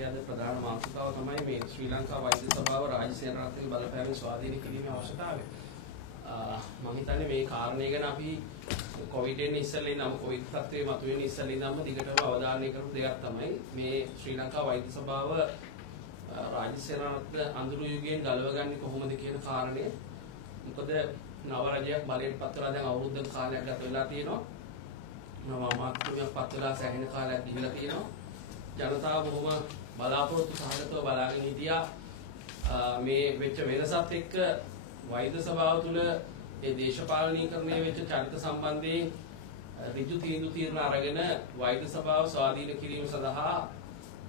රටේ අද ප්‍රධාන මාතෘකාව තමයි මේ ශ්‍රී ලංකා වෛද්‍ය සභාව රාජ්‍ය සේනාධිපති බලපෑමෙන් ස්වාධීන කිරීමේ අවශ්‍යතාවය. මම හිතන්නේ මේ කාරණේ ගැන අපි කොවිඩ් එන්නේ ඉස්සෙල්ලා ඉඳන්ම කොවිඩ් තත්ත්වයේ මතුවෙන්නේ ඉස්සෙල්ලා ඉඳන්ම දිගටම අවධාරණය කරපු දෙයක් තමයි මේ ශ්‍රී ලංකා වෛද්‍ය සභාව රාජ්‍ය සේනාධිපති අඳුරු යුගයෙන් ගලවගන්නේ කොහොමද කියන කාරණය. මොකද නව රජයක් බලයට පත් වෙලා දැන් අවුරුද්දක කාලයක් ගත වෙලා තියෙනවා. නව අමාත්‍යතුමියක් පත් වෙලා සෑහෙන කාලයක් ගිහිලා තියෙනවා. ජනතාව බොහොම බලාපොරොත්තු සහගතව බලාගෙන හිටියා. මේ වෙච්ච වෙනසත් එක්ක වෛද්‍ය සභාව තුළ ඒ දේශපාලනීකරණය වෙච්ච චරිත සම්බන්ධයෙන් ඍජු තීන්දුව අරගෙන වෛද්‍ය සභාව ස්වාධීන කිරීම සඳහා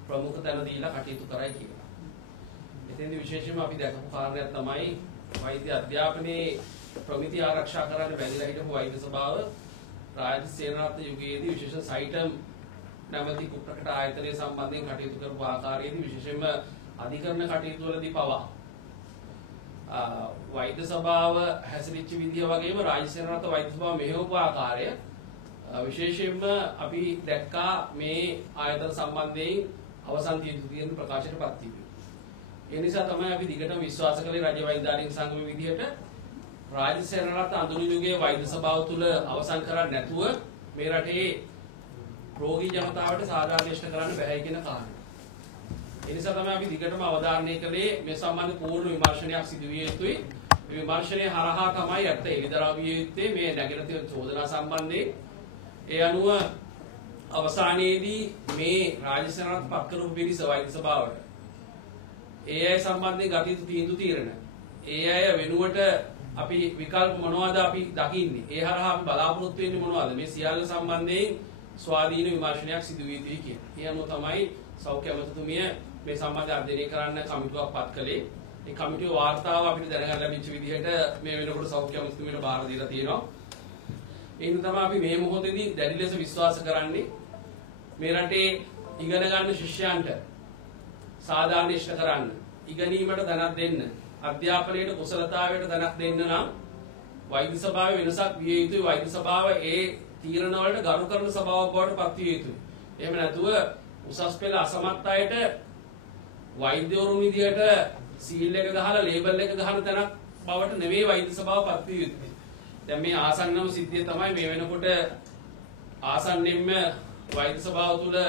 ප්‍රමුඛ තැන දීලා කටයුතු කරයි කියලා. එතෙන්දී විශේෂයෙන්ම අපි දැකපු කාරණයක් තමයි වෛද්‍ය අධ්‍යාපනයේ ප්‍රමිති ආරක්ෂා කරන්න බැඳලා හිටපු වෛද්‍ය සභාව රාජ්‍ය සේනාධිපති යුගයේදී විශේෂ සයිටම් නැමැති කුප්‍රකට ආයතනය සම්බන්ධයෙන් කටයුතු කරපු ආකාරයේදී විශේෂයෙන්ම අධිකරණ කටයුතු වලදී පවා වෛද්‍ය සභාව හැසිරෙච්ච විදිය වගේම රාජ්‍ය සේනාධිපති වෛද්‍ය සභාව මෙහෙවපු ආකාරය විශේෂයෙන්ම අපි දැක්කා මේ ආයතන සම්බන්ධයෙන් අවසන් තීන්දුව ප්‍රකාශයටපත් වීම. ඒ නිසා තමයි අපි දිගටම විශ්වාස කළේ රාජ්‍ය වෛද්‍යාධික සංගමයේ විදිහට රාජ්‍ය සේනාධිපති අඳුරු යුගයේ වෛද්‍ය සභාව තුළ අවසන් කරන්නේ නැතුව මේ රටේ රෝගී ජනතාවට සාධාරණීෂ්ඨ කරන්න බැහැ කියන කාරණය. ඒ නිසා තමයි අපි දිගටම අවධාරණය කළේ මේ සම්බන්ධ පූර්ණ විමර්ශනයක් සිදු විය යුතුයි. මේ විමර්ශනය හරහා තමයි ඇත්ත එළිදරව් විය යුත්තේ මේ නැගෙන තියෙන චෝදනා සම්බන්ධයෙන්. ඒ අනුව අවසානයේදී මේ රාජ්‍ය සේනාධිපති පත් කරපු පිරිස වෛද්‍ය සභාවට ඒ අය සම්බන්ධයෙන් ගත යුතු තීන්දුව తీරන. ඒ අය වෙනුවට අපි විකල්ප මොනවද අපි දකින්නේ? ඒ හරහා අපි බලාපොරොත්තු වෙන්නේ මොනවද? මේ සියල්ල සම්බන්ධයෙන් ස්වාධීන විමර්ශනයක් සිදු විය යුතුයි කියන. ඒ අනුව තමයි සෞඛ්‍ය අමාත්‍යතුමිය මේ සම්බන්ධ අධ්‍යයනය කරන්න කමිටුවක් පත් කළේ. මේ කමිටුවේ වාර්තාව අපිට දැනගන්න ලැබිච්ච විදිහට මේ වෙනකොට සෞඛ්‍ය අමාත්‍යතුමියට බාර දීලා තියෙනවා. ඒ නිසා තමයි අපි මේ මොහොතේදී දැඩි ලෙස විශ්වාස කරන්නේ මේ රටේ ඉගෙන ගන්න ශිෂ්‍යයන්ට සාධාරණ ඉෂ්ට කරන්න, ඉගෙනීමට ධනක් දෙන්න, අධ්‍යාපනයට කුසලතාවයට ධනක් දෙන්න නම් වෛද්‍ය සභාවේ වෙනසක් විය යුතුයි. වෛද්‍ය සභාව ඒ තීරණ වලට ගරු කරන සභාවක් බවට පත් විය යුතුයි. එහෙම නැතුව උසස් පෙළ අසමත් අයට වෛද්‍යවරුන් විදියට සීල් එක ගහලා ලේබල් එක ගහන තැනක් බවට නෙවෙයි වෛද්‍ය සභාව පත් විය යුත්තේ. දැන් මේ ආසන්නම සිද්ධිය තමයි මේ වෙනකොට ආසන්නෙම්ම වෛද්‍ය සභාව තුළ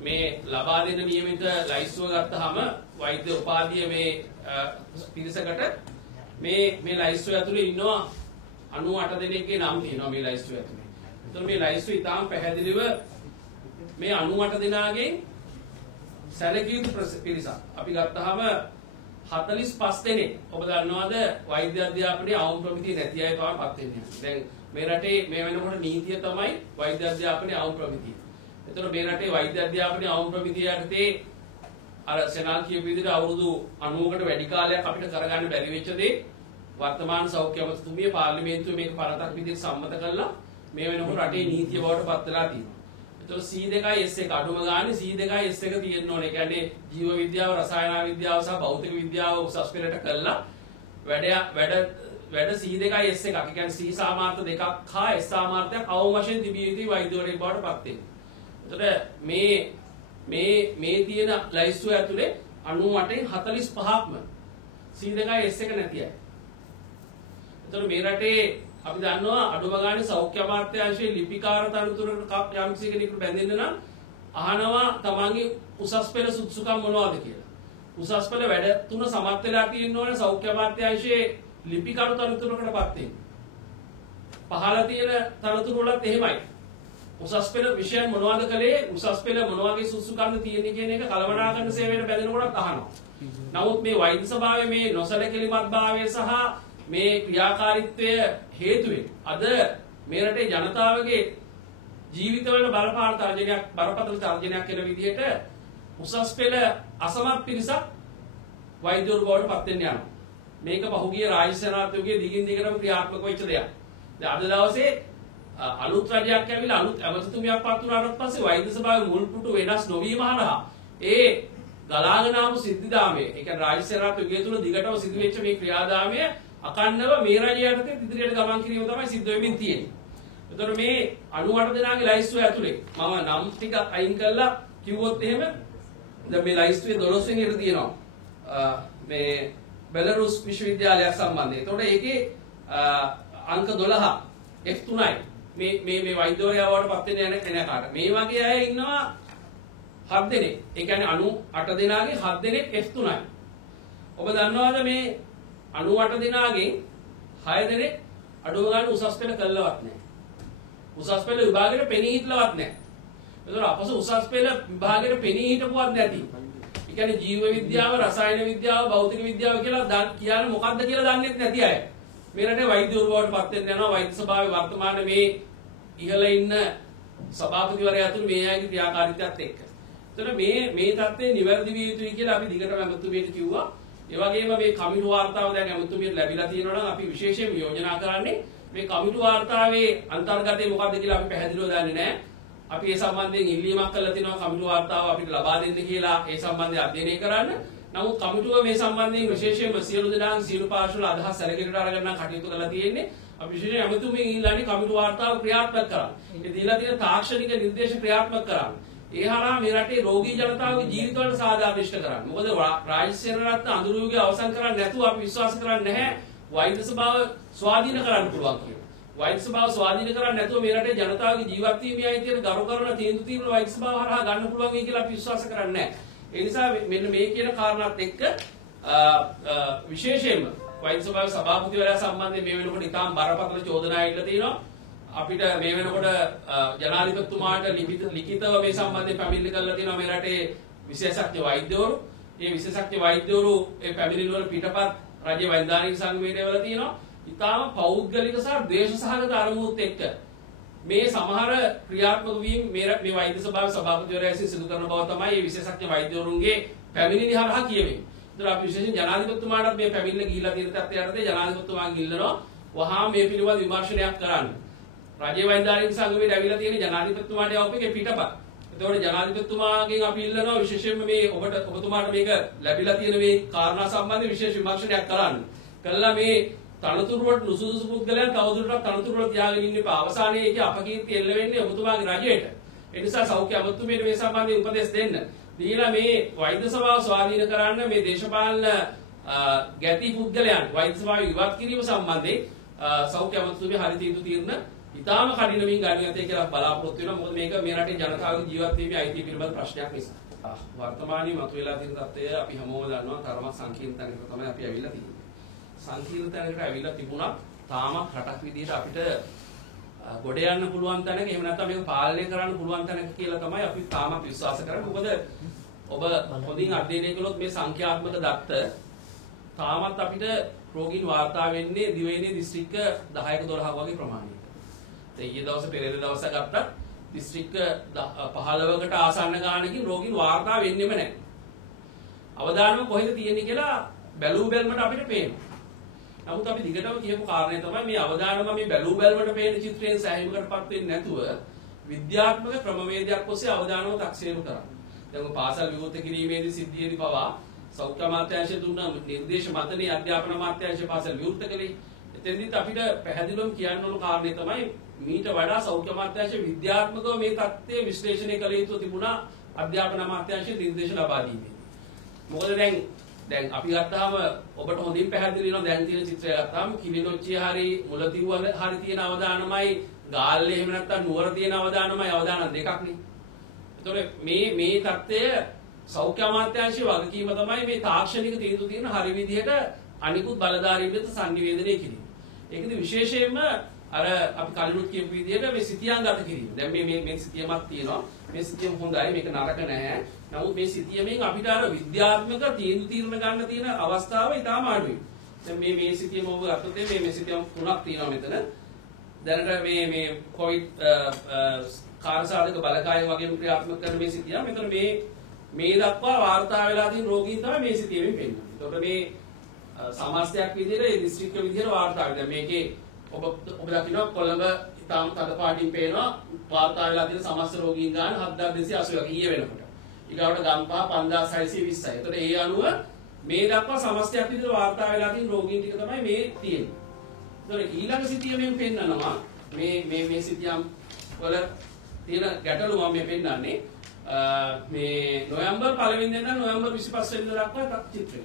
මේ ලබා දෙන නියමිත ලයිස්තුව ගත්තාම වෛද්‍ය උපාධිය මේ පිරිසකට මේ ලයිස්තුව ඇතුලේ ඉන්නවා 98 දෙනෙක්ගේ නම් තියෙනවා මේ ලයිස්තුව ඇතුලේ. එතකොට මේ ලයිස්තුව ඉතාම පැහැදිලිව මේ 98 දෙනාගෙන් සැලකිය යුතු පිරිසක්. අපි ගත්තාම 45 දෙනෙක් ඔබ දන්නවද වෛද්‍ය අධ්‍යාපනයේ අවුම් ප්‍රමිතිය නැති අය තමයි පත් වෙන්නේ. දැන් මේ රටේ මේ වෙනකොට නීතිය තමයි වෛද්‍ය අධ්‍යාපනයේ අවුම් ප්‍රමිතිය. එතකොට මේ රටේ වෛද්‍ය අධ්‍යාපනයේ අවුම් ප්‍රමිතිය යටතේ අර සෙනාල් කියපු විදිහට අවුරුදු 90කට වැඩි කාලයක් අපිට කරගන්න බැරි වෙච්ච දේ වර්තමාන සෞඛ්‍ය අමාත්‍යතුමිය පාර්ලිමේන්තුවේ මේක පරතක් විදිහට සම්මත කළා මේ වෙනකොට රටේ නීතිය බවට පත් වෙලා තියෙනවා. එතකොට C2S1 අඩුම ගානේ C2S1 තියෙන්න ඕනේ. ඒ කියන්නේ ජීව විද්‍යාව, රසායන විද්‍යාව සහ භෞතික විද්‍යාව උසස් පෙළට කළා වැඩ C2S1. ඒ කියන්නේ C සාමාර්ථ දෙකක් හා S සාමාර්ථයක් අවම වශයෙන් තිබිය යුතුයි වෛද්‍යවරයෙක් බවට පත් වෙන්න. එතකොට මේ තියෙන ලයිස්තුව ඇතුලේ 98න් 45ක්ම C2S1 නැති අය. එතකොට මේ රටේ අපි දන්නවා අඩුම ගානේ සෞඛ්‍ය අමාත්‍යාංශයේ ලිපිකාර තනතුරකට යම්කිසි කෙනෙකුට බැඳෙන්න නම් අහනවා තමන්ගේ උසස් පෙළ සුදුසුකම් මොනවද කියලා. උසස් පෙළ වැඩ තුන සමත් වෙලා තියෙන්න ඕනේ සෞඛ්‍ය අමාත්‍යාංශයේ ලිපිකාර තනතුරකටපත් වෙන්න. පහළ තියෙන තනතුරු වලත් එහෙමයි. උසස් පෙළ විෂයන් මොනවද කලේ, උසස් පෙළ මොන වගේ සුදුසුකම්ද තියෙන්නේ කියන එක කළමනාකරන සේවයට බැඳෙනකොටත් අහනවා. නමුත් මේ වෛද්‍ය සභාවේ මේ නොසලකලිමත්භාවය සහ මේ ක්‍රියාකාරීත්වය හේතුවෙන් අද මේ රටේ ජනතාවගේ ජීවිතවල බරපතල තර්ජනයක් වෙන විදිහට උසස් පෙළ අසමත් පිරිසක් වෛද්‍යවරු බවට පත් වෙන්න යනවා. මේක පහුගිය රාජ්‍ය සේනාධිපතිගේ දිගින් දිගටම ක්‍රියාත්මක වෙච්ච දෙයක්. දැන් අද දවසේ අලුත් රජයක් ඇවිල්ලා අලුත් ඇමතිතුමියක් පත් වුණාට පස්සේ වෛද්‍ය සභාවේ මුල් පුටු වෙනස් නොවීම හරහා ඒ ගලාගෙන ආපු සිද්ධාමය, ඒ කියන්නේ රාජ්‍ය සේනාධිපතිගේ තුල දිගටම සිදු වෙච්ච මේ ක්‍රියාදාමය අකණ්ඩව මේ රජය යටතේ ඉදිරියට ගමන් කිරීම තමයි සිද්ධ වෙමින් තියෙන්නේ. එතකොට මේ 98 දෙනාගේ ලයිස්තුව ඇතුලේ මම නම් ටික අයින් කළා කිව්වොත් එහෙම දැන් මේ ලයිස්ට්ුවේ 12 වෙනි එකට තියෙනවා මේ බෙලරුස් විශ්වවිද්‍යාලයක් සම්බන්ධයෙන්. එතකොට ඒකේ අංක 12 F3යි. මේ වෛද්‍යවරයා වඩපත් වෙන යන කෙනාට. මේ වගේ අය ඉන්නවා 7 දෙනෙක්. ඒ කියන්නේ 98 දෙනාගේ 7 දෙනෙක් F3යි. ඔබ දන්නවද මේ 98 දෙනාගෙන් 6 දෙනෙක් අඩුම ගන්න උසස් පෙළ කළවත් නැහැ. උසස් පෙළ විභාගයට පෙනී හිටලවත් නැහැ. ඒතකොට අපස උසස් පෙළ විභාගයට පෙනී හිටපුවත් නැති. ඒ කියන්නේ ජීව විද්‍යාව, රසායන විද්‍යාව, භෞතික විද්‍යාව කියලා කියන්නේ මොකක්ද කියලා දන්නේ නැති අය. මේ රටේ වෛද්‍යවරු බවට පත් වෙන්න යනවා. වෛද්‍ය සභාවේ වර්තමාන මේ ඉහළ ඉන්න සභාපතිවරයා ඇතුළු මේ අයගේ ක්‍රියාකාරීත්වයත් එක්ක. එතකොට මේ தත්ත්වය නිවැරදි විය යුතුයි කියලා අපි දිගටම අමතුමියට කිව්වා. ඒ වගේම මේ කමිටු වාර්තාව දැන් අමතුමියට ලැබිලා තියෙනවා නම් අපි විශේෂයෙන් යෝජනා කරන්නේ මේ කමිටු වාර්තාවේ අන්තර්ගතය මොකක්ද කියලා අපි පැහැදිලිව දන්නේ නැහැ. අපි ඒ සම්බන්ධයෙන් ඉල්ලීමක් කළා තියෙනවා කමිටු වාර්තාව අපිට ලබා දෙන්න කියලා ඒ සම්බන්ධයෙන් අධ්‍යයනය කරන්න. නමුත් කමිටුව මේ සම්බන්ධයෙන් විශේෂයෙන්ම සියලු දෙනාගේ සියලු පාර්ශ්වවල අදහස් සැලකිලිට අරගෙන කටයුතු කරලා තියෙන්නේ. අපි විශේෂයෙන් අමතුමියෙන් ඉල්ලන්නේ කමිටු වාර්තාව ක්‍රියාත්මක කරන්න. ඒ දීලා තියෙන තාක්ෂණික නිර්දේශ ක්‍රියාත්මක කරන්න. ඒ හරහා මේ රටේ රෝගී ජනතාවගේ ජීවිතවලට සාධාරණ ඉෂ්ට කරන්න. මොකද රාජ්‍ය සේන රත්න අඳුරු යුගය අවසන් කරන්නේ නැතුව අපි විශ්වාස කරන්නේ නැහැ වෛද්‍ය සභාව ස්වාධීන කරන්න පුළුවන් කියලා. වෛද්‍ය සභාව ස්වාධීන කරන්නේ නැතුව මේ රටේ ජනතාවගේ ජීවත් වීමේ අයිතියට ගරු කරන තීන්දුව වෛද්‍ය සභාව හරහා ගන්න පුළුවන් වෙයි කියලා අපි විශ්වාස කරන්නේ නැහැ. ඒ නිසා මෙන්න මේ කියන කාරණාත් එක්ක විශේෂයෙන්ම වෛද්‍ය සභාවේ සභාපතිවරයා සම්බන්ධයෙන් මේ වෙනකොට ඉතාම බරපතල චෝදනා ඉල්ල තියෙනවා. අපිට මේ වෙනකොට ජනාධිපතිතුමාට ලිඛිතව මේ සම්බන්ධයෙන් පැමිණිලි කරලා තියෙනවා මේ රටේ විශේෂඥ වෛද්‍යවරු. මේ විශේෂඥ වෛද්‍යවරු ඒ පැමිණිලි වල පිටපත් රාජ්‍ය වෛද්‍යානික සංවේදනය වල තියෙනවා. ඉතාම පෞද්ගලික සහ ද්වේෂ සහගත අරමුණුත් එක්ක මේ සමහර ක්‍රියාත්මක වීම මේ වෛද්‍ය සභාවේ සභාපතිවරයා විසින් සිදු කරන බව තමයි මේ විශේෂඥ වෛද්‍යවරුන්ගේ පැමිණිලි හරහා කියවෙන්නේ. ඒතර අපි විශේෂයෙන් ජනාධිපතිතුමාටත් මේ පැමිණිලි ගිහිලා තියෙන තත්ත්වයට ජනාධිපතිතුමාගෙන් ඉල්ලනවා වහා මේ පිළිබඳ විමර්ශනයක් කරන්න. රාජ්‍ය වෛද්‍යානික සංගමයට ඇවිල්ලා තියෙන ජනාධිපතිතුමාට යවපේකේ පිටපත්. එතකොට ජනාධිපතිතුමාගෙන් අපි ඉල්ලනවා විශේෂයෙන්ම මේ ඔබතුමාට මේක ලැබිලා තියෙන මේ කාරණා සම්බන්ධව විශේෂ විමර්ශනයක් කරන්න. කළා මේ තනතුරු වලට නුසුදුසු පුද්ගලයන් තවදුරටත් තනතුරු වල තියාගෙන ඉන්න එපා. අවසානයේ ඒකේ අපකීර්තිය එල්ල වෙන්නේ ඔබතුමාගේ රජයට. ඒ නිසා සෞඛ්‍ය අමාත්‍යාංශයට මේ සම්බන්ධයෙන් උපදෙස් දෙන්න. දීලා මේ වෛද්‍ය සභාව ස්වාධීන කරන්න මේ දේශපාලන ගැති පුද්ගලයන් වෛද්‍ය සභාව ඉවත් කිරීම සම්බන්ධයෙන් සෞඛ්‍ය අමාත්‍යාංශයේ හරි තීන්දුව తీරන ඉතාම කඩිනමින් ගන්න යතේ කියලා බලාපොරොත්තු වෙනවා. මොකද මේක මේ රටේ ජනතාවගේ ජීවත් වීමේ අයිතිය පිළිබඳ ප්‍රශ්නයක් නිසා. වර්තමානයේ මතුවලා තියෙන තත්ත්වය අපි හැමෝම දන්නවා තරම සංකීර්ණ තැනකට තමයි අපි ඇවිල්ලා තියෙන්නේ. සංකීර්ණ තැනකට ඇවිල්ලා තිබුණා තාමත් රටක් විදිහට අපිට ගොඩ යන්න පුළුවන් තැනක එහෙම නැත්නම් මේක පාලනය කරන්න පුළුවන් තැනක කියලා තමයි අපි තාමත් විශ්වාස කරන්නේ. මොකද ඔබ හොඳින් අධ්‍යයනය කළොත් මේ සංඛ්‍යාත්මක දත්ත තාමත් අපිට රෝගීන් වාර්තා වෙන්නේ දිවයිනේ දිස්ත්‍රික්ක 10ක 12ක වගේ ප්‍රමාණයක. ඊයේ දවසේ පෙරේද දවසේ ගත්තත් දිස්ත්‍රික්ක 15කට ආසන්න ගානකින් රෝගීන් වාර්තා වෙන්නෙම නැහැ. අවදානම කොහෙද තියෙන්නේ කියලා බැලූ බැලමට අපිට පේනවා. නමුත් අපි දිගටම කියපු කාරණේ තමයි මේ අවදානම මේ බැලූ බැලමට පේන චිත්‍රයෙන් සෑහීමකටපත් වෙන්නේ නැතුව විද්‍යාත්මක ක්‍රමවේදයක් ඔස්සේ අවදානම තක්සේරු කරන්න. දැන් පාසල් විවෘත කිරීමේදී සිද්ධියේදී පවා සෞඛ්‍ය අමාත්‍යාංශය දුන්න නිර්දේශ මතනේ අධ්‍යාපන අමාත්‍යාංශය පාසල් විවෘත කළේ. එතෙන්දිත් අපිට පැහැදිලිවම කියන්න ඕන කාරණේ තමයි මීට වඩා සෞඛ්‍ය අමාත්‍යාංශය විද්‍යාත්මකව මේ தත්ත්වය විශ්ලේෂණය කළ යුතු තිබුණා අධ්‍යාපන අමාත්‍යාංශය නිර්දේශ ලබා දීමේ. මොකද දැන් අපි ගත්තාම ඔබට හොඳින් පැහැදිලි වෙනවා දැන් තියෙන චිත්‍රය ගත්තාම කිලිනොච්චිය හරි මුලතිව්ව හරි තියෙන අවදානමයි ගාල්ලේ එහෙම නැත්නම් නුවර තියෙන අවදානමයි අවදාන දෙකක් නේ. ඒතකොට මේ தත්ත්වය සෞඛ්‍ය අමාත්‍යාංශයේ වගකීම තමයි මේ තාක්ෂණික තීන්දුව තියෙන හරි විදිහට අනිකුත් බලධාරීන් වෙත සංනිවේදනය කිරීම. ඒකද විශේෂයෙන්ම අර අපි කලිනුත් කියපු විදිහට මේ සිතියන්ගත කිරීම. දැන් මේ සිතියමක් තියෙනවා. මේ සිතියම හොඳයි මේක නරක නැහැ. නමුත් මේ සිතියමෙන් අපිට අර විද්‍යාත්මක තීන්දුව తీරන ගන්න තියෙන අවස්ථාව ඉතාම අඩුයි. දැන් මේ සිතියම ඔබ ගත්තොත් මේ සිතියම් තුනක් තියෙනවා මෙතන. දැනට මේ කොවිඩ් කාර්යසාධක බලකාය වගේම ක්‍රියාත්මක කරන මේ සිතියම් මෙතන මේ දක්වා වාර්තා වෙලා තියෙන රෝගීන් තමයි මේ සිතියමෙන් පෙන්නන්නේ. ඒකට මේ සමස්තයක් විදිහට ඒ දිස්ත්‍රික්ක විදිහට වාර්තා වෙනවා. දැන් මේකේ ඔබ දකිනවා කොළඹ ඉතාම තද පාටින් පේනවා වාර්තා වෙලා තියෙන සමස්ත රෝගීන් ගාන 7280ක් ඊයේ වෙනකොට. ඊගාවට ගම්පහ 5620යි. ඒතකොට ඒ අනුව මේ දක්වා සමස්තයක් විදිහට වාර්තා වෙලා තියෙන රෝගීන් ටික තමයි මේ තියෙන්නේ. ඒතකොට ඊළඟ සිතියමෙන් පෙන්නනවා මේ සිතියම් වල තියෙන ගැටලු මම මේ පෙන්නන්නේ මේ නොවැම්බර් 1 වෙනිදා ඉඳන් නොවැම්බර් 25 වෙනිදා දක්වා චිත්‍රය.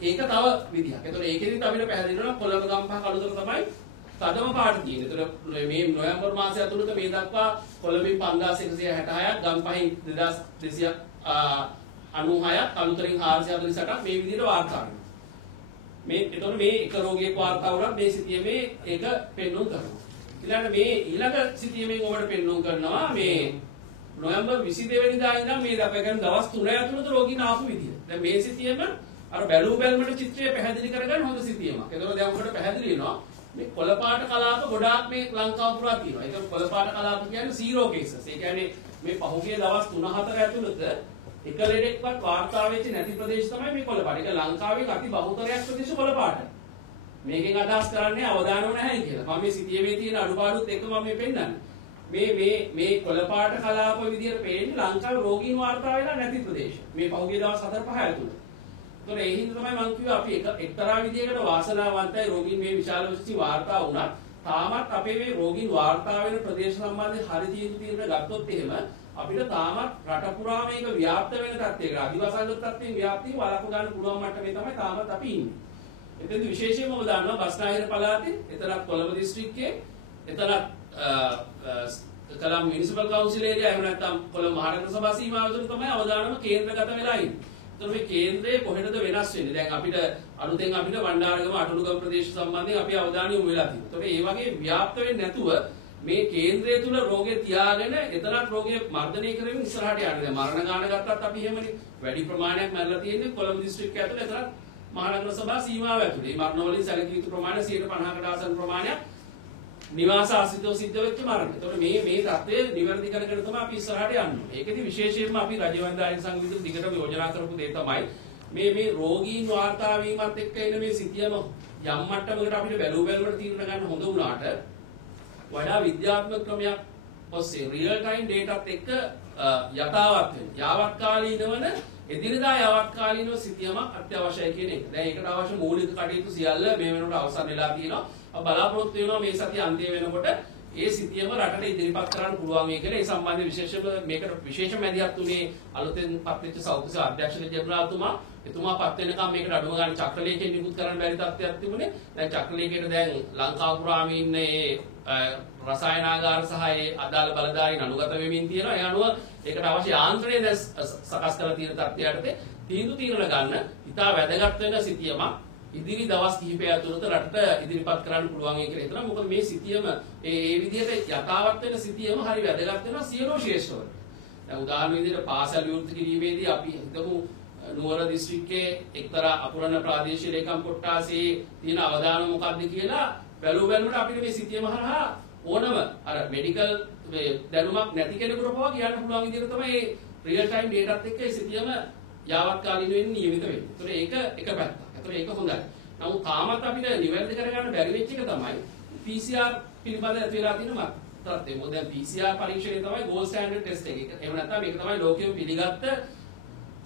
ඒක තව විදිහක්. ඒතකොට ඒකෙදිත් අපිට පැහැදිලි වෙනවා කොළඹ ගම්පහ කළුතර තමයි තදම පාට තියෙන්නේ. ඒතකොට මේ නොවැම්බර් මාසය ඇතුළත මේ දක්වා කොළඹින් 5166ක්, ගම්පහින් 2296ක්, කළුතරින් 448ක් මේ විදිහට වාර්තා වෙනවා. එතකොට මේ එක රෝගියෙක් වාර්තා වුණා මේ සිතියමේ ඒක පෙන්වුම් කරනවා. ඊළඟ සිතියමෙන් ඔබට පෙන්වුම් කරනවා මේ නොවැම්බර් 22 වෙනිදා ඉඳන් මේ දක්වා කියන්නේ දවස් 3 ඇතුළත රෝගීන් ආපු විදිය. දැන් මේ සිතියම අර බැලුමට චිත්‍රය පැහැදිලි කරගන්න හොඳ සිතියමක්. ඒතකොට දැන් ඔබට පැහැදිලි වෙනවා මේ කොළපාට කලාප ගොඩාක් මේ ලංකාව පුරා තියෙනවා. ඒක කොළපාට කලාප කියන්නේ zero cases. ඒ කියන්නේ මේ පහුගිය දවස් 3-4 ඇතුළත එක ලෙඩෙක්වත් වාර්තා වෙච්ච නැති ප්‍රදේශ තමයි මේ කොළපාට. ඒක ලංකාවේ අති බහුතරයක් ප්‍රදේශ කොළපාට. මේකෙන් අදහස් කරන්නේ අවදානම නැහැ කියලා. මම මේ සිතියමේ තියෙන අඩුපාඩුත් එක්ක මම මේ පෙන්නන්නේ. මේ කොළපාට කලාප විදියට පේන්නේ ලංකාවේ රෝගීන් වාර්තා වෙලා නැති ප්‍රදේශ. මේ පහුගිය දවස් 4-5 ඇතුළත. ඒතකොට ඒ හින්දා තමයි මම කිව්වා අපි එක්තරා විදියකට වාසනාවන්තයි රෝගීන් මේ විශාල විශ්චි වාර්තා වුණත් තාමත් අපේ මේ රෝගීන් වාර්තා වෙන ප්‍රදේශ සම්බන්ධයෙන් හරි තීන්දුව ගත්තොත් එහෙම අපිට තාමත් රට පුරා මේක ව්‍යාප්ත වෙන තත්ත්වයක අදිවාසීන් තත්ත්වයෙන් ව්‍යාප්තිය වළක්ව ගන්න පුළුවන් මට්ටමේ තමයි තාමත් අපි ඉන්නේ. එතෙන්දී විශේෂයෙන්ම ඔබ දන්නවා බස්නාහිර පළාතේ, එතරම් කොළඹ දිස්ත්‍රික්කයේ, එතරම් කලම් මියුනිසිපල් කවුන්සිල් ඒරියා එහෙම නැත්නම් කොළඹ මහනගර සභා සීමාව තුළ තමයි අවදානම කේන්ද්‍රගත වෙලා ඉන්නේ. එතකොට මේ කේන්ද්‍රයේ කොහෙටද වෙනස් වෙන්නේ? දැන් අපිට අලුතෙන් අපිට වණ්ඩාරගම අටලුගම ප්‍රදේශ සම්බන්ධයෙන් අපි අවධානය යොමු වෙලා තියෙනවා. එතකොට ඒ වගේ ව්‍යාප්ත වෙන්නේ නැතුව මේ කේන්ද්‍රය තුල රෝගය තියාගෙන එතනත් රෝගය මර්ධනය කරමින් ඉස්සරහට යන්නේ. දැන් මරණ ගාන ගත්තත් අපි එහෙමනේ. වැඩි ප්‍රමාණයක් මැරලා තියෙන්නේ කොළඹ දිස්ත්‍රික්කය ඇතුළේ එතනත් මහනගර සභා සීමාව ඇතුළේ. මේ මරණ වලින් සැලකිය යුතු ප්‍රමාණය 150කට ආසන්න ප්‍රමාණයක් නිවාස ආශ්‍රිතව සිද්ධ වෙච්ච මරණ. එතකොට මේ தත්ත්වය නිවැරදි කරගෙන තමයි අපි ඉස්සරහට යන්නේ. ඒකෙදි විශේෂයෙන්ම අපි රජවන්දායන සංවිධානය දිගටම යෝජනා කරපු දේ තමයි මේ රෝගීන් වාර්තා වීමත් එක්ක එන මේ සිතියම යම් මට්ටමකට අපිට බැලුවට තීරණ ගන්න හොඳ වුණාට වඩා විද්‍යාත්මක ක්‍රමයක් ඔස්සේ රියල් ටයිම් ඩේටාත් එක්ක යථාවත් වෙන යාවත්කාලීන වන එදිනදා යාවත්කාලීනව සිතියමක් අත්‍යවශ්‍යයි කියන එක. දැන් ඒකට අවශ්‍ය මූලික කටයුතු සියල්ල මේ වෙනකොට අවසන් වෙලා තියෙනවා. බලාපොරොත්තු වෙනවා මේ සතිය අන්තය වෙනකොට ඒ සිතියම රටට ඉදිරිපත් කරන්න පුළුවන් මේ කියලා. ඒ සම්බන්ධයෙන් මේකට විශේෂ මැදිහත් උනේ අලුතෙන් පත් වෙච්ච සෞඛ්‍ය අධ්‍යක්ෂක ජනරාල්තුමා. එතුමා පත් වෙනකම් මේකට අඩුම ගන්න චක්‍රලේඛයෙන් නිකුත් කරන්න බැරි තත්ත්වයක් තිබුණේ. දැන් චක්‍රලේඛයට දැන් ලංකාව පුරාම ඉන්නේ රසායනාගාර සහ ඒ අදාළ බලධාරීන් අනුගත වෙමින් තියෙනවා. ඒ අනුව ඒකට අවශ්‍ය යාන්ත්‍රණය දැන් සකස් කරලා තියෙන තත්ත්වයටදී තීරණ ගන්න ඉතා වැදගත් වෙන සිතියමක් ඉදිරි දවස් කිහිපය ඇතුළත රටට ඉදිරිපත් කරන්න පුළුවන් කියලා හිතනවා. මොකද මේ සිතියම ඒ විදිහට යථාවත් වෙන සිතියම හරි වැදගත් වෙනවා සියලු ශේෂ්ඨවලට. දැන් උදාහරණ විදිහට පාසල් විවෘත කිරීමේදී අපි හිතමු නුවර දිස්ත්‍රික්කයේ එක්තරා අපුරණ ප්‍රාදේශීය ලේකම් කොට්ටාසේ තියෙන අවදානම මොකක්ද කියලා බැලුවට අපිට මේ සිතියම හරහා ඕනම අර මෙඩිකල් දැනුමක් නැති කෙනෙකුට පවා කියන්න පුළුවන් විදිහට තමයි රියල් ටයිම් ඩේටාත් එක්ක මේ සිතියම යාවත්කාලීන වෙන්නේ නියමිත වෙන්නේ. ඒතකොට ඒක එක පැත්තක්. ඒක හොඳයි. නමුත් තාමත් අපිට නිවැරදි කරගන්න බැරි වෙච්ච එක තමයි PCR පිළිබඳ ඇති වෙලා තියෙන තත්ත්වය. මොකද දැන් PCR පරීක්ෂණය තමයි gold standard test එක. එහෙම නැත්නම් මේක තමයි ලෝකෙම පිළිගත්ත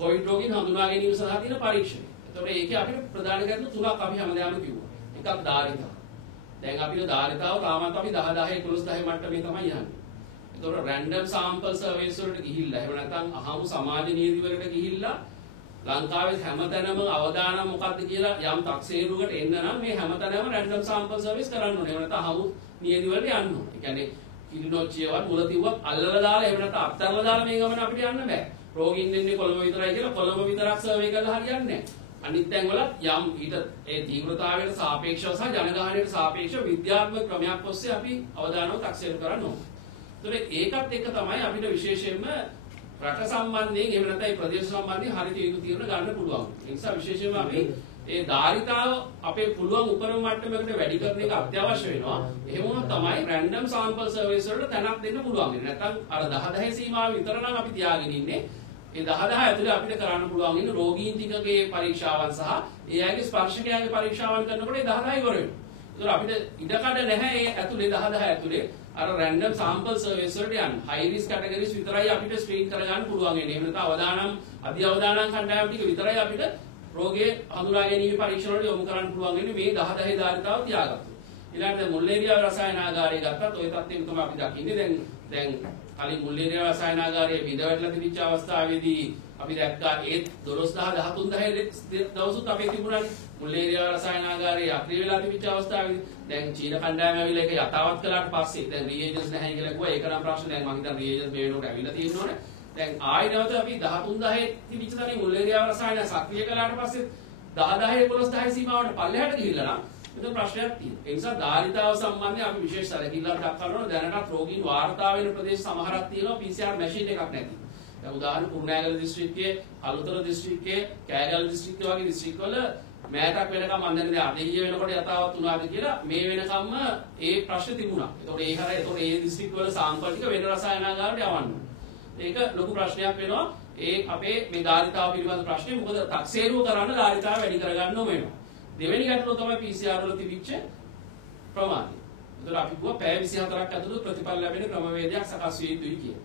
COVID රෝගීන් හඳුනා ගැනීම සඳහා තියෙන පරීක්ෂණය. ඒතකොට ඒකේ අපිට ප්‍රධාන කරුණු තුනක් අපි හැමදාම කිව්වා. එකක් ධාරිතාව. දැන් අපිට ධාරිතාව තාමත් අපි 10 11 මට්ටමේ තමයි යන්නේ. ඒතකොට random sample surveys වලට ගිහිල්ලා එහෙම නැත්නම් අහමු සමාජ නීති වලට ගිහිල්ලා ලංකාවේ හැමතැනම අවදානම් මොකක්ද කියලා යම් තක්සේරුවකට එන්න නම් මේ හැමතැනම රැන්ඩම් සැම්පල් සර්විස් කරන්න ඕනේ. එහෙම නැත්නම් අහමු නියදි වලට යන්න ඕනේ. ඒ කියන්නේ කිලිනොච්චියවත් මුල තිබ්බත් අල්ලලා දාලා එහෙම නැත්නම් අත්තරලා දාලා මේ ගමන අපිට යන්න බෑ. රෝගීන් ඉන්නේ කොළඹ විතරයි කියලා කොළඹ විතරක් සර්වේ කරලා හරියන්නේ නැහැ. අනිත් තැන් වල යම් ඊට ඒ තීව්‍රතාවයට සාපේක්ෂව සහ ජනගහනයට සාපේක්ෂව විද්‍යාත්මක ක්‍රමයක් ඔස්සේ අපි අවදානම තක්සේරු කරන්න ඕනේ. ඒකත් එක්ක තමයි අපිට විශේෂයෙන්ම රට සම්බන්ධයෙන් එහෙම නැත්නම් ඒ ප්‍රදේශ සම්බන්ධයෙන් හරි තීරණ ගන්න පුළුවන්. ඒ නිසා විශේෂයෙන්ම අපි ඒ ධාරිතාව අපේ පුළුවන් උපරිම මට්ටමකට වැඩි කරන එක අත්‍යවශ්‍ය වෙනවා. එහෙම වුණොත් තමයි රැන්ඩම් සැම්පල් සර්විස් වලට තැනක් දෙන්න පුළුවන්. නැත්නම් අර 10 සීමාව විතර නම් අපි තියාගෙන ඉන්නේ. ඒ 10 ඇතුලේ අපිට කරන්න පුළුවන් ඉන්න රෝගීන් ටිකගේ පරීක්ෂාවන් සහ ඒ අයගේ ස්පර්ශකයාගේ පරීක්ෂාවන් කරනකොට ඒ 10 ඉවර වෙනවා. ඒතර අපිට ඉඩකඩ නැහැ ඒ ඇතුලේ 10 ඇතුලේ අර රැන්ඩම් සැම්පල් සර්විස් වලට යන්න. හයි රිස්ක් කැටගරිස් විතරයි අපිට ස්ක්‍රීන් කරගන්න පුළුවන් වෙන්නේ. එහෙම නැත්නම් අවදානම් අධි අවදානම් කණ්ඩායම් ටික විතරයි අපිට රෝගයේ හඳුනා ගැනීම පරීක්ෂණ වලට යොමු කරන්න පුළුවන් වෙන්නේ මේ 10 ධාරිතාව තියාගත්තොත්. ඊළඟට මුල්ලේරියා රසායනාගාරය ගත්තත් ওই තත්ත්වෙම තමයි අපි දකින්නේ. දැන් කලින් මුල්ලේරියා රසායනාගාරයේ බිඳ වැටලා තිබිච්ච අවස්ථාවේදී අපි දැක්කා ඒ 12010 දවසුත් අපේ තිබුණානේ මුල්ලේරියා රසායනාගාරයේ අක්‍රිය වෙලා තිබිච්ච අවස්ථාවේදී දැන් චීන කණ්ඩායම ඇවිල්ලා ඒක යථාවත් කළාට පස්සේ දැන් රීජන්ස් නැහැ කියලා කිව්වා ඒක නම් ප්‍රශ්න දැන් මම හිතන්නේ රීජන්ස් මේ වෙනකොට ඇවිල්ලා තියෙනවනේ දැන් ආයෙ නැවත අපි 13 තිබිච්ච තැනින් මුල්ලේරියා රසායන සක්‍රිය කළාට පස්සේ 10 11 10 සීමාවට පල්ලෙහාට ගිහිල්ලා නම් මෙතන ප්‍රශ්නයක් තියෙනවා. ඒ නිසා ධාරිතාව සම්බන්ධයෙන් අපි විශේෂ සැලකිල්ලක් දක්වනවා. දැනටත් රෝගීන් වාර්තා වෙන ප්‍රදේශ සමහරක් තියෙනවා PCR මැෂින් එකක් නැති. දැන් උදාහරණ කුරුණෑගල දිස්ත්‍රික්කයේ, අලුතර දිස්ත්‍රික්කයේ, කෑගල්ල දිස්ත්‍රික්කය වගේ දිස්ත්‍රික්කවල මෑතක් වෙනකම් මම දැනන්නේ අධිහිය වෙනකොට යථාවත් වුණාද කියලා මේ වෙනකම්ම ඒ ප්‍රශ්න තිබුණා. ඒතකොට ඒ දිස්ත්‍රික්කවල සාම්පල් ටික වෙන රසායනාගාරයට යවන්න. ඒක ලොකු ප්‍රශ්නයක් වෙනවා. ඒ අපේ මේ ධාරිතාව පිළිබඳ ප්‍රශ්නේ මොකද 탁සේරුව කරන්න ධාරිතාව වැඩි කරගන්න ඕන වෙනවා. දෙවෙනි ගැටලුව තමයි PCR වල තිබිච්ච ප්‍රමාණය. ඒතර අපි කිව්වා පැය 24ක් ඇතුළත ප්‍රතිඵල ලැබෙන ක්‍රමවේදයක් සකස් විය යුතුයි කියලා.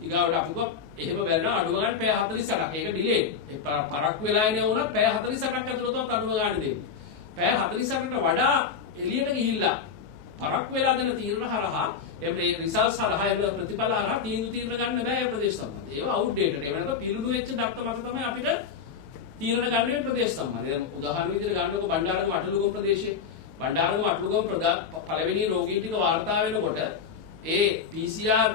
ඊගාවට අපි කිව්වා එහෙම බැලුවා අඩුම ගන්න පැය 48ක්. ඒක ඩිලේ. ඒ පරක්කු වෙලා ඉන්නේ වුණත් පැය 48ක් ඇතුළතවත් අඩුම ගන්න දෙන්නේ. පැය 48කට වඩා එළියට ගිහිල්ලා පරක්කු වෙලා දෙන තීරණ හරහා එමේ රිසල්ට්ස් හරහා එම ප්‍රතිඵල හරහා තීරණ ගන්න බෑ ඒ ප්‍රදේශ සම්බන්ධ. ඒවා අවුට්ඩේටඩ්. ඒ වෙනකොට පිළිබු වෙච්ච දත්ත මත තමයි අපිට තීරණ ගන්න ප්‍රදේශ සම්බන්ධ. දැන් උදාහරණ විදිහට ගන්නකො බණ්ඩාරගම අටලුගම ප්‍රදේශයේ බණ්ඩාරගම අටලුගම පළවෙනි රෝගී ටික වාර්තා වෙනකොට ඒ PCR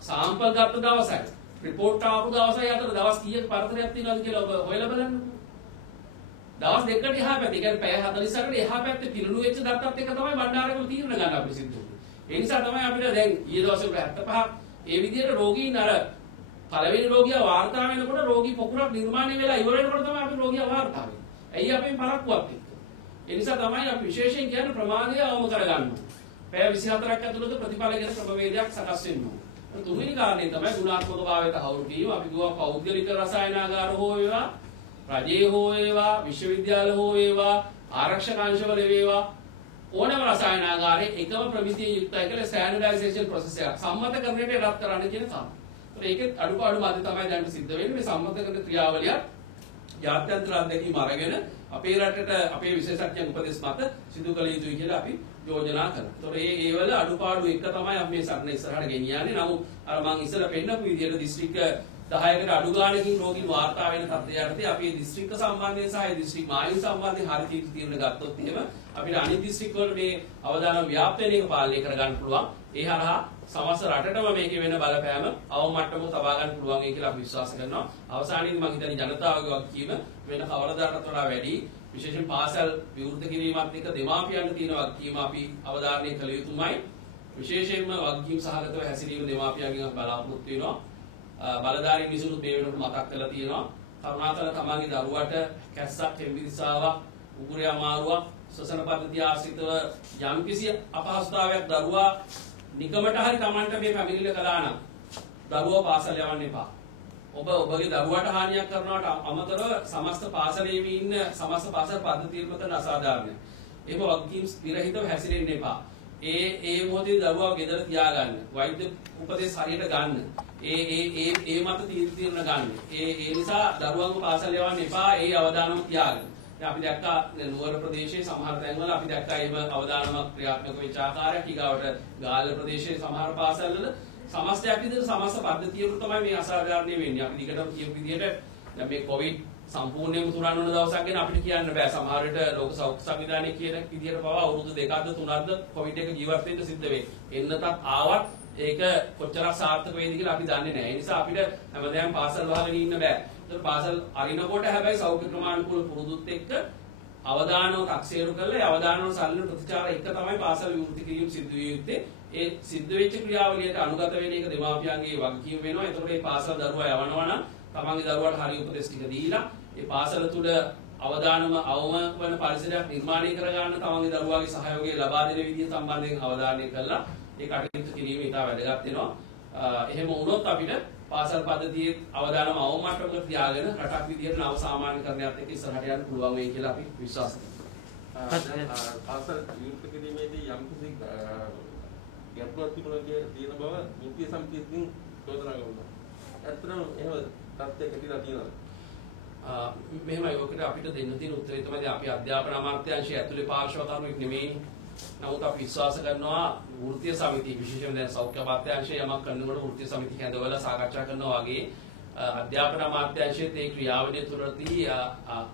සාම්පල් ගත්ත දවසයි රිපෝට් ආපු දවසයි අතර දවස් කීයක පරතරයක් තියෙනවද කියලා ඔබ හොයලා බලන්න. දවස් දෙකකට එහා පැත්තේ, ඒ කියන්නේ පැය 48කට එහා පැත්තේ පිළිණු වෙච්ච දත්තත් එක තමයි බණ්ඩාරගම තීරණ ගන්න අපි සිද්ධ වෙන්නේ. ඒ නිසා තමයි අපිට දැන් ඊයේ දවසේ 75ක් ඒ විදිහට රෝගීන් අර පළවෙනි රෝගියා වාර්තා වෙනකොට රෝගී පොකුරක් නිර්මාණය වෙලා ඉවර වෙනකොට තමයි අපි රෝගියා වාර්තා වෙන්නේ. ඇයි අපේ පරක්කුවක් එක්ක. ඒ නිසා තමයි අපි විශේෂයෙන් කියන්නේ ප්‍රමාණය අවම කරගන්න. පැය 24ක් ඇතුළත ප්‍රතිඵල ගැන ක්‍රමවේදයක් සකස් වෙන්න ඕන. තුන්වෙනි කාරණේ තමයි ගුණාත්මක භාවයට හවුරු දීම. අපි ගියා පෞද්ගලික රසායනාගාර හෝ වේවා, රජයේ හෝ වේවා, විශ්වවිද්‍යාල හෝ වේවා, ආරක්ෂක අංශවල වේවා ඕනෑම රසායනාගාරයේ එකම ප්‍රමිතියෙන් යුක්තයි කියලා ස්ටෑන්ඩඩයිසේෂන් ප්‍රොසෙස් එකක් සම්මත කරන්නට රත් කරන්න කියන කාරණා. ඒකෙත් අඩුපාඩු මත තමයි දැන් සිද්ධ වෙන්නේ. මේ සම්මත කරන ක්‍රියාවලිය ජාත්‍යන්තර අත්දැකීම් අරගෙන අපේ රටට අපේ විශේෂඥ උපදෙස් මත සිදු කළ යුතුයි කියලා අපි යෝජනා කරනවා. ඒතකොට ඒ වල අඩුපාඩු එක තමයි අපි මේ සරණ ඉස්සරහට ගෙනියන්නේ. නමුත් අර මම ඉස්සර පෙන්නපු විදිහට දිස්ත්‍රික්ක 10කට අඩු ගානකින් රෝගීන් වාර්තා වෙන තත්ත්වයකදී අපි දිස්ත්‍රික්ක සම්බන්ධයෙන් සහ දිස්ත්‍රික් මායිම් සම්බන්ධයෙන් හරි තීරණ ගත්තොත් එහෙම අපිට අනිත් දිස්ත්‍රික් වල මේ අවදානම් ව්‍යාප්ත වෙන එක පාලනය කරගන්න පුළුවන්. ඒ හරහා සමස්ත රටටම මේකේ වෙන බලපෑම අවම මට්ටමක තබා ගන්න පුළුවන් කියලා අපි විශ්වාස කරනවා. අවසානයේදී මම හිතන්නේ ජනතාවගේ වගකීම වෙන කවරදාකටත් වඩා වැඩි. විශේෂයෙන් පාසල් විවෘත කිරීමත් එක්ක දෙමාපියන්ට තියෙන වගකීම අපි අවධාරණය කළ යුතුමයි. විශේෂයෙන්ම වගකීම් සහගතව හැසිරීම දෙමාපියන්ගෙන් බලාපොරොත්තු වෙනවා. බලධාරී මිනිසුන්ට මේ වෙනකොට මතක් කරලා තියෙනවා. කරුණාකර තමන්ගේ දරුවට කැස්සක්, හෙම්බිරිසාවක්, උගුරේ අමාරුවක්, ශ්වසන පද්ධතිය ආශ්‍රිතව යම්කිසි අපහසුතාවයක් දරුවා නිකමට හරි තමන්ට මේ පැමිණිල්ල කළා නම් දරුවෝ පාසල් යවන්න එපා. ඔබ ඔබගේ දරුවාට හානියක් කරනවට අමතරව සමස්ත පාසලේම ඉන්න සමස්ත පාසල් පද්ධතිය මත අසාධාරණයි. ඒක වගකීම් විරහිතව හැසිරෙන්න එපා. ඒ මොහොතේ දරුවා ගෙදර තියාගන්න. වෛද්‍ය උපදෙස් හරියට ගන්න. ඒ මත තීරණ ගන්න. ඒ නිසා දරුවන්ව පාසල් යවන්න එපා. ඒ අවදානම තියාගන්න. අපි දැක්කා නුවර ප්‍රදේශයේ සමහර තැන්වල අපි දැක්කා එහෙම අවදානමක් ක්‍රියාත්මක වෙච්ච ආකාරයක්. ඊගාවට ගාල්ල ප්‍රදේශයේ සමහර පාසල්වල සමස්තයක් විදිහට සමස්ත පද්ධතියකට තමයි මේ අසාධාරණය වෙන්නේ. අපි දිගටම කියපු විදිහට දැන් මේ කොවිඩ් සම්පූර්ණයෙන්ම තුරන් වන දවසක් ගැන අපිට කියන්න බෑ. සමහර විට ලෝක සෞඛ්‍ය සංවිධානය කියන විදිහට පවා අවුරුදු 2ක්ද 3ක්ද කොවිඩ් එක ජීවත් වෙන්න සිද්ධ වෙයි. එන්නතත් ආවත් ඒක කොච්චරක් සාර්ථක වේද කියලා අපි දන්නේ නැහැ. ඒ නිසා අපිට හැමදාම පාසල් වහගෙන ඉන්න බෑ. ඒත් පාසල් අරිනකොට හැබැයි සෞඛ්‍ය ක්‍රමානුකූල පුරුදුත් එක්ක අවදානව 탁සේරු කරලා ඒ අවදානව සල්ලන ප්‍රතිචාර එක තමයි පාසල් විවෘත කිරීම සිදු විය යුත්තේ. ඒ සිද්ධ වෙච්ච ක්‍රියාවලියට අනුගත වෙන එක දෙමාපියන්ගේ වගකීම වෙනවා. ඒතකොට මේ පාසල් දරුවා යවනවා නම් තමන්ගේ දරුවාට හරි උපදෙස් ටික දීලා ඒ පාසල තුල අවදානම අවම වන පරිසරයක් නිර්මාණය කර ගන්න තමන්ගේ දරුවාගේ සහයෝගය ලබා දෙන විදිහ සම්බන්ධයෙන් අවධානය කළා ඒ කටයුතු කිරීම ඉතා වැදගත් වෙනවා. එහෙම වුණොත් අපිට පාසල් පද්ධතියේ අවදානම අවම මට්ටමකට තියාගෙන රටක් විදිහට නව සාමාන්‍යකරණයත් එක්ක ඉස්සරහට යන්න පුළුවන් වෙයි කියලා අපි විශ්වාස කරනවා. පාසල් විවෘත කිරීමේදී යම් කිසි ගැටලුවක් තිබුණා කියන බව නීති සමිතියකින් චෝදනා කරනවා. ඇත්තටම එහෙම තත්ත්වයක ඇතිලා තියෙනවද? මෙහෙමයි ඔකට අපිට දෙන්න තියෙන උත්තරේ තමයි අපි අධ්‍යාපන අමාත්‍යාංශය ඇතුලේ පාර්ශ්ව කර්මයක් නෙමෙයි. නමුත් අපි විශ්වාස කරනවා වෘත්තීය සමිතිය විශේෂයෙන්ම දැන් සෞඛ්‍ය අමාත්‍යාංශය යමක් කරනකොට වෘත්තීය සමිතිය කැඳවලා සාකච්ඡා කරනවා වගේ අධ්‍යාපන අමාත්‍යාංශයේ ඒ ක්‍රියාවලිය තුළදී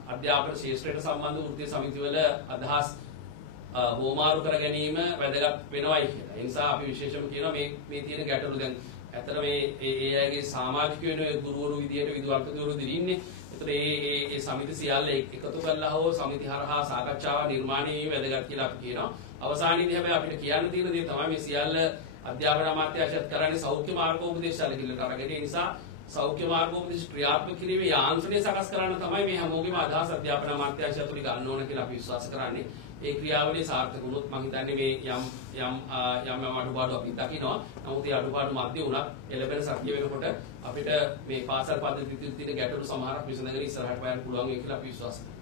අධ්‍යාපන ශාස්ත්‍රයට සම්බන්ධ වෘත්තීය සමිතිවල අදහස් හෝමාරු කර ගැනීම වැදගත් වෙනවයි කියලා. ඒ නිසා අපි විශේෂයෙන්ම කියනවා මේ තියෙන ගැටලු දැන් ඇත්තට මේ අයගේ සමාජිකයෝ වෙන ගුරුවරු විදියට විදුහල්පතිවරු දිරින්නේ. ඒතර ඒ සමිති සියල්ල එකතු කරලා හෝ සමිති හරහා සාකච්ඡාව නිර්මාණය වීම වැදගත් කියලා අපි කියනවා. අවසානයේදී හැබැයි අපිට කියන්න තියෙන දේ තමයි මේ සියල්ල අධ්‍යාපන අමාත්‍යාංශයත් කරන්නේ සෞඛ්‍ය මාර්ගෝපදේශ සැලකිල්ලට අරගෙන. ඒ නිසා සෞඛ්‍ය මාර්ගෝපදේශ ක්‍රියාත්මක කිරීමේ යාන්ත්‍රණය සකස් කරන්න තමයි මේ හැමෝගෙම අදහස් අධ්‍යාපන අමාත්‍යාංශය තුළ ගන්න ඕන කියලා අපි විශ්වාස කරන්නේ. ඒ ක්‍රියාවලිය සාර්ථක වුණොත් මම හිතන්නේ මේ යම් අඩුපාඩු අපි දකිනවා. නමුත් ඒ අඩුපාඩු මැද්දේ උනත් එළබෙන සත්‍ය වෙනකොට අපිට මේ පාසල් පද්ධතියේ තියෙන ගැටලු සමහරක් විසඳගෙන ඉස්සරහට යන්න පුළුවන් කියලා අපි විශ්වාස කරනවා.